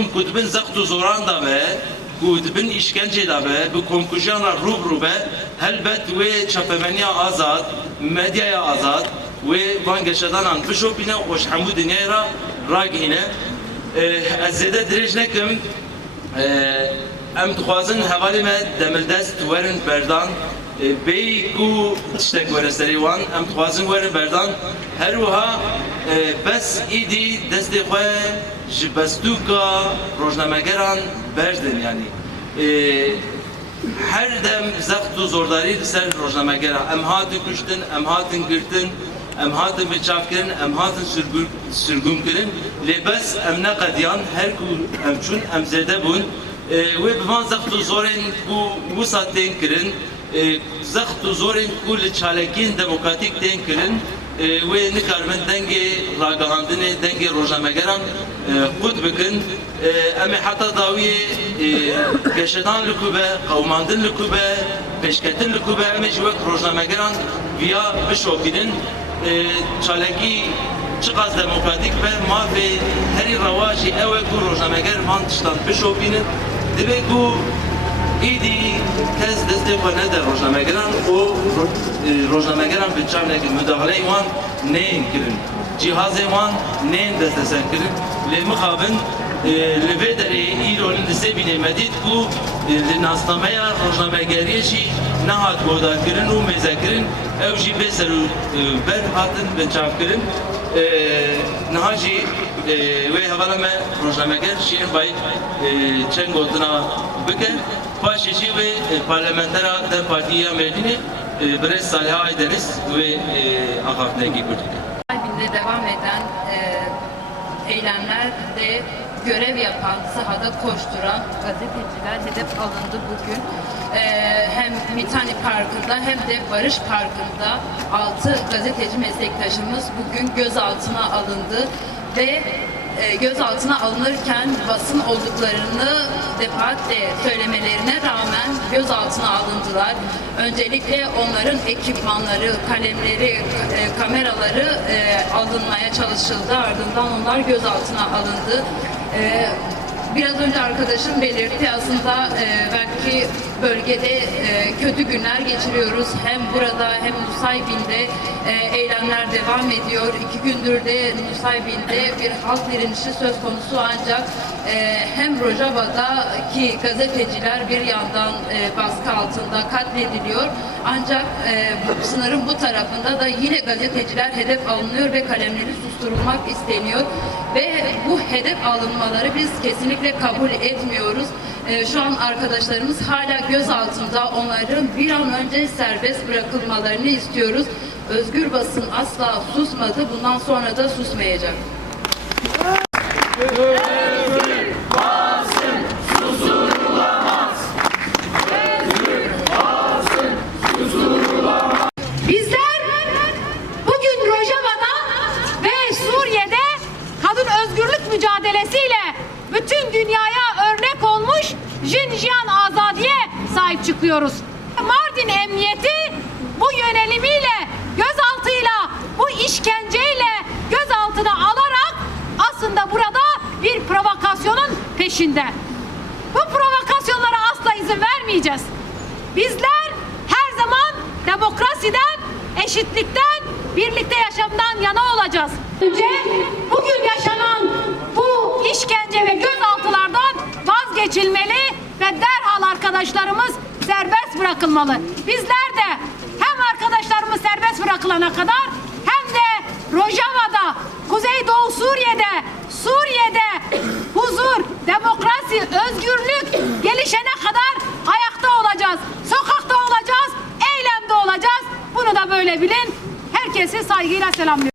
mazlum kutbin zaktu zoran da be, kutbin işkence da be, bu konkujana rubru be, helbet ve çapemeniya azad, medyaya azad ve van geçadanan bişopine hoş hamu dünyaya ragine. Zede dirij nekim, em dixwazin hevalê me demildest werin berdan bey ku tiştek were serê wan em dixwazin werin berdan her wiha bes îdî destê xwe ji bestûka rojnamegeran berdin yani her dem zext û zordarî li ser rojnamegera em hatin kuştin em hatin girtin em hatin biçavkirin em hatin sürgûn kirin lê bes em neqediyan her ku em çûn em zêde bûn ve bivan zext û zorên ku wisa tên kirin zext û zorên ku li çalekiyên demokratîk tên kirin ve nikarbin dengê ragihandinê dengê rojnamegeran xut bikin em ê heta dawiyê geşedan li ku be qewmandin li ku be pêşketin li ku be em ê ji wek rojnamegeran viya bişopînin çalekî çiqas demokratîk be mavê herî rewajî ew e ku rojnameger van tiştan bişopînin dibe ku îdî kes destê xwe nede rojnamegeran û rojnamegeran bi çavnekî müdahaleyê wan neyên kirin cihazê wan neyên desteser kirin lê mixabin li vê derê îro li Sebînê me dît ku li nasnameya rojnamegeriyê jî nehat godarkirin û mêzekirin ew jî bê ser û ber hatin binçavkirin niha jî wê hevala me rojnameger şîrin bayî çend gotina bike paşê jî wê parlamentera Dem Partiya Mêrdînê Birêz Saliha Aydeniz ve Akartnekî Kurdî. Albin'de devam eden eylemlerde görev yapan, sahada koşturan gazeteciler hedef alındı bugün. Hem Mitani Parkı'nda hem de Barış Parkı'nda 6 gazeteci meslektaşımız bugün gözaltına alındı ve gözaltına alınırken basın olduklarını defaatle söylemelerine rağmen gözaltına alındılar. Öncelikle onların ekipmanları, kalemleri, kameraları alınmaya çalışıldı. Ardından onlar gözaltına alındı. Biraz önce arkadaşım belirtti aslında belki bölgede kötü günler geçiriyoruz. Hem burada hem Nusaybin'de eylemler devam ediyor. 2 gündür de Nusaybin'de bir halk direnişi söz konusu ancak hem Rojava'daki gazeteciler bir yandan baskı altında katlediliyor. Ancak sınırın bu tarafında da yine gazeteciler hedef alınıyor ve kalemleri susturulmak isteniyor. Ve bu hedef alınmaları biz kesinlikle kabul etmiyoruz. Şu an arkadaşlarımız hala gözaltında. Onların bir an önce serbest bırakılmalarını istiyoruz. Özgür basın asla susmadı. Bundan sonra da susmayacak. Özgür basın susturulamaz. Özgür basın susturulamaz. Bizler bugün Rojava'da ve Suriye'de kadın özgürlük mücadelesiyle bütün dünyaya örnek olmuş Jinjiyan Azadiye sahip çıkıyoruz. Mardin Emniyeti bu yönelimiyle, gözaltıyla, bu işkenceyle gözaltına alarak aslında burada bir provokasyonun peşinde. Bu provokasyonlara asla izin vermeyeceğiz. Bizler her zaman demokrasiden, eşitlikten, birlikte yaşamdan yana olacağız. Önce bugün yaşanan bu işkence ve gözaltılardan vazgeçilmeli ve derhal arkadaşlarımız serbest bırakılmalı. Bizler de hem arkadaşlarımız serbest bırakılana kadar hem de Rojava'da, Kuzeydoğu Suriye'de huzur, demokrasi, özgürlük gelişene kadar ayakta olacağız, sokakta olacağız, eylemde olacağız. Bunu da böyle bilin. Herkesi saygıyla selamlıyorum.